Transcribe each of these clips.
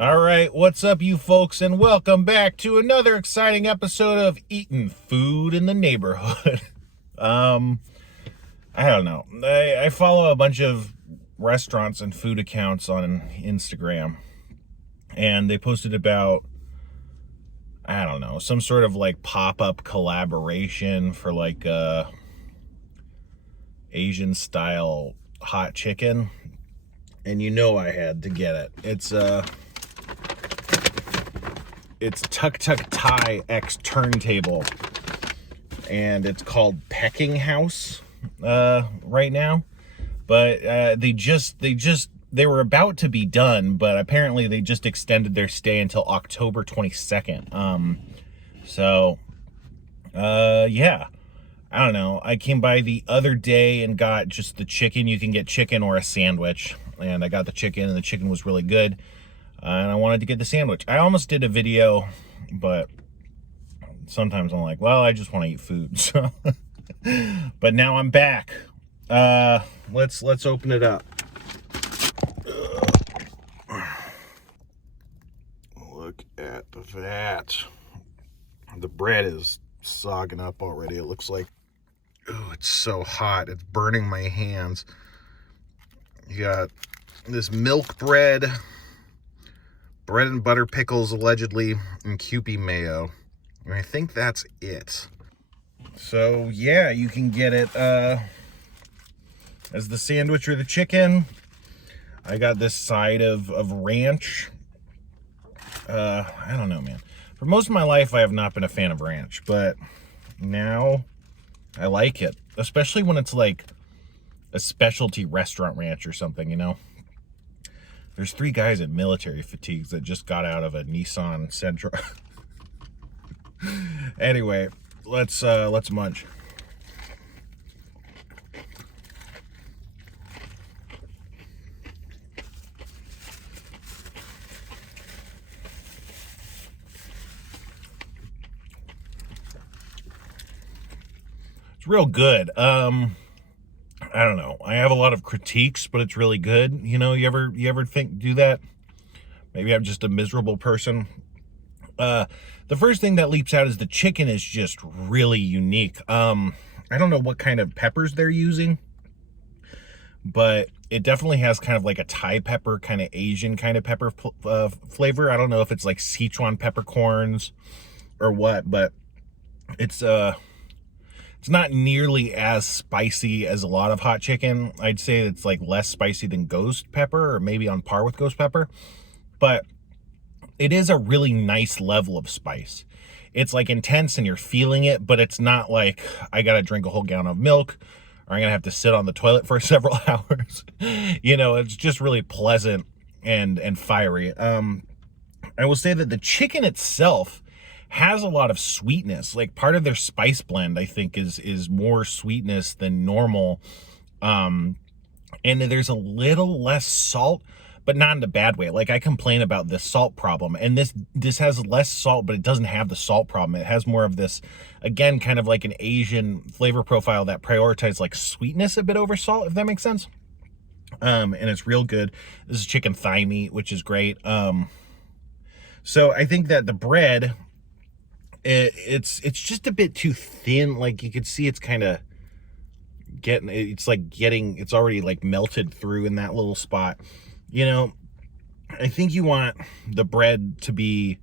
All right, what's up, you folks, and welcome back to another exciting episode of Eating Food in the Neighborhood. um, I don't know. I follow a bunch of restaurants and food accounts on Instagram, and they posted about, I don't know, some sort of like pop-up collaboration for like Asian style hot chicken, and you know I had to get it. It's Tuktuk Thai X Turntable, and it's called Pecking House right now. But they were about to be done, but apparently they just extended their stay until October 22nd. Yeah. I don't know. I came by the other day and got just the chicken. You can get chicken or a sandwich, and I got the chicken, and the chicken was really good. And I wanted to get the sandwich. I almost did a video, but sometimes I'm like, well, I just want to eat food. So, but now I'm back. Let's open it up. Look at that. The bread is sogging up already. It looks like, oh, it's so hot. It's burning my hands. You got this milk bread and butter pickles, allegedly, and Kewpie mayo. And I think that's it. So, yeah, you can get it as the sandwich or the chicken. I got this side of ranch. I don't know, man. For most of my life, I have not been a fan of ranch, but now I like it. Especially when it's like a specialty restaurant ranch or something, you know? There's 3 guys in military fatigues that just got out of a Nissan Sentra. Anyway, let's munch. It's real good. I don't know. I have a lot of critiques, but it's really good. You know, you ever do that? Maybe I'm just a miserable person. The first thing that leaps out is the chicken is just really unique. I don't know what kind of peppers they're using, but it definitely has kind of like a Thai pepper, kind of Asian kind of pepper flavor. I don't know if it's like Sichuan peppercorns or what, but it's not nearly as spicy as a lot of hot chicken. I'd say it's like less spicy than ghost pepper, or maybe on par with ghost pepper. But it is a really nice level of spice. It's like intense and you're feeling it, but it's not like I gotta drink a whole gallon of milk or I'm gonna have to sit on the toilet for several hours. You know, it's just really pleasant and fiery. I will say that the chicken itself has a lot of sweetness. Like part of their spice blend, I think, is more sweetness than normal. And there's a little less salt, but not in a bad way. Like I complain about the salt problem, and this has less salt, but it doesn't have the salt problem. It has more of this, again, kind of like an Asian flavor profile that prioritizes like sweetness a bit over salt, if that makes sense. And it's real good. This is chicken thigh meat, which is great. So I think that the bread, it's just a bit too thin. Like you could see it's kind of it's already like melted through in that little spot. You know, I think you want the bread to be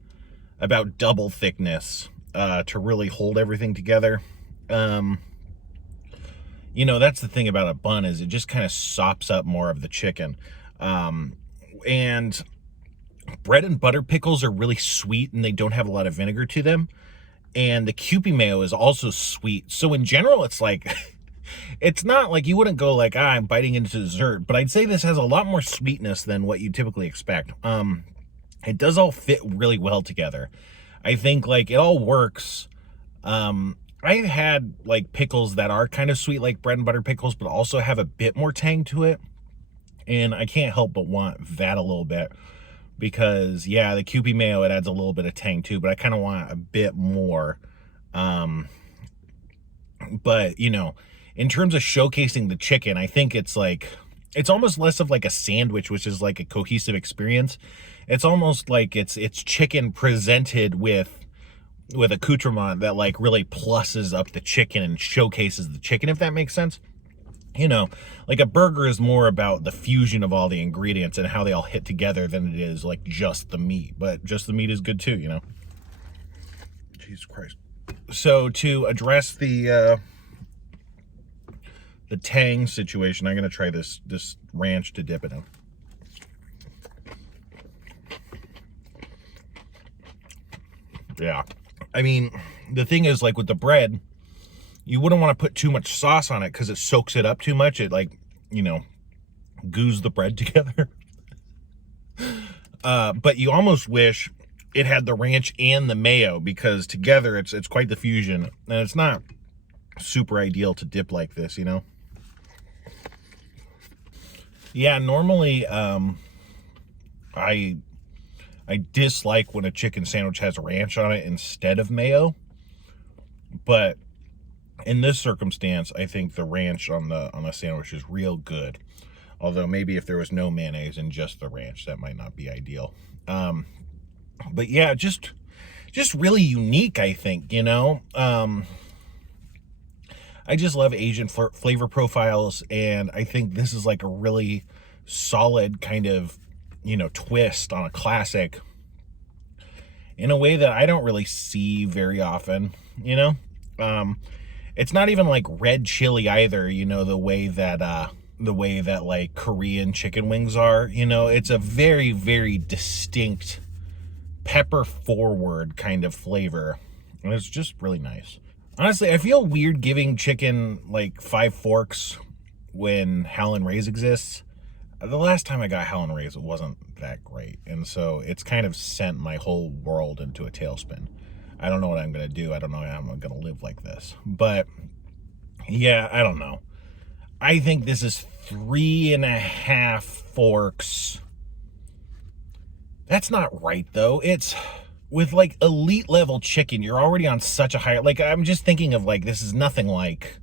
about double thickness to really hold everything together. You know, that's the thing about a bun, is it just kind of sops up more of the chicken. And bread and butter pickles are really sweet, and they don't have a lot of vinegar to them. And the Kewpie mayo is also sweet. So in general, it's like, it's not like you wouldn't go like, I'm biting into dessert, but I'd say this has a lot more sweetness than what you typically expect. It does all fit really well together. I think like it all works. I've had like pickles that are kind of sweet, like bread and butter pickles, but also have a bit more tang to it. And I can't help but want that a little bit. Because, yeah, the Kewpie mayo, it adds a little bit of tang too, but I kind of want a bit more. But, you know, in terms of showcasing the chicken, I think it's almost less of like a sandwich, which is like a cohesive experience, It's almost like it's chicken presented with accoutrement that like really pluses up the chicken and showcases the chicken, if that makes sense. You know, like a burger is more about the fusion of all the ingredients and how they all hit together than it is like just the meat. But just the meat is good too, you know. Jesus Christ. So to address the tang situation, I'm gonna try this ranch to dip it in. Yeah. I mean, the thing is, like with the bread, you wouldn't want to put too much sauce on it because it soaks it up too much. It like, you know, goos the bread together. But you almost wish it had the ranch and the mayo, because together it's quite the fusion, and it's not super ideal to dip like this, you know. Yeah, normally I dislike when a chicken sandwich has ranch on it instead of mayo, but in this circumstance, I think the ranch on the sandwich is real good. Although maybe if there was no mayonnaise and just the ranch, that might not be ideal. But yeah, just really unique, I think, you know. I just love Asian flavor profiles, and I think this is like a really solid kind of, you know, twist on a classic in a way that I don't really see very often, you know. It's not even like red chili either, you know, the way that like Korean chicken wings are, you know. It's a very, very distinct pepper forward kind of flavor, and it's just really nice. Honestly, I feel weird giving chicken like 5 forks when Howlin' Ray's exists. The last time I got Howlin' Ray's, it wasn't that great, and so it's kind of sent my whole world into a tailspin. I don't know what I'm gonna do. I don't know how I'm gonna live like this. But yeah, I don't know. I think this is 3.5 forks. That's not right though. It's with like elite level chicken, you're already on such a high, like I'm just thinking of like, this is nothing like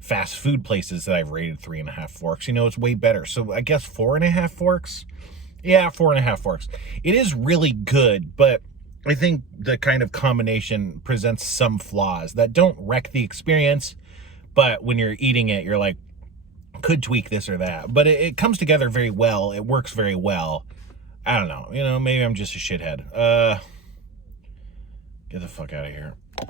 fast food places that I've rated 3.5 forks. You know, it's way better. So I guess 4.5 forks. Yeah, 4.5 forks. It is really good, but I think the kind of combination presents some flaws that don't wreck the experience, but when you're eating it, you're like, could tweak this or that. But it comes together very well. It works very well. I don't know. You know, maybe I'm just a shithead. Get the fuck out of here.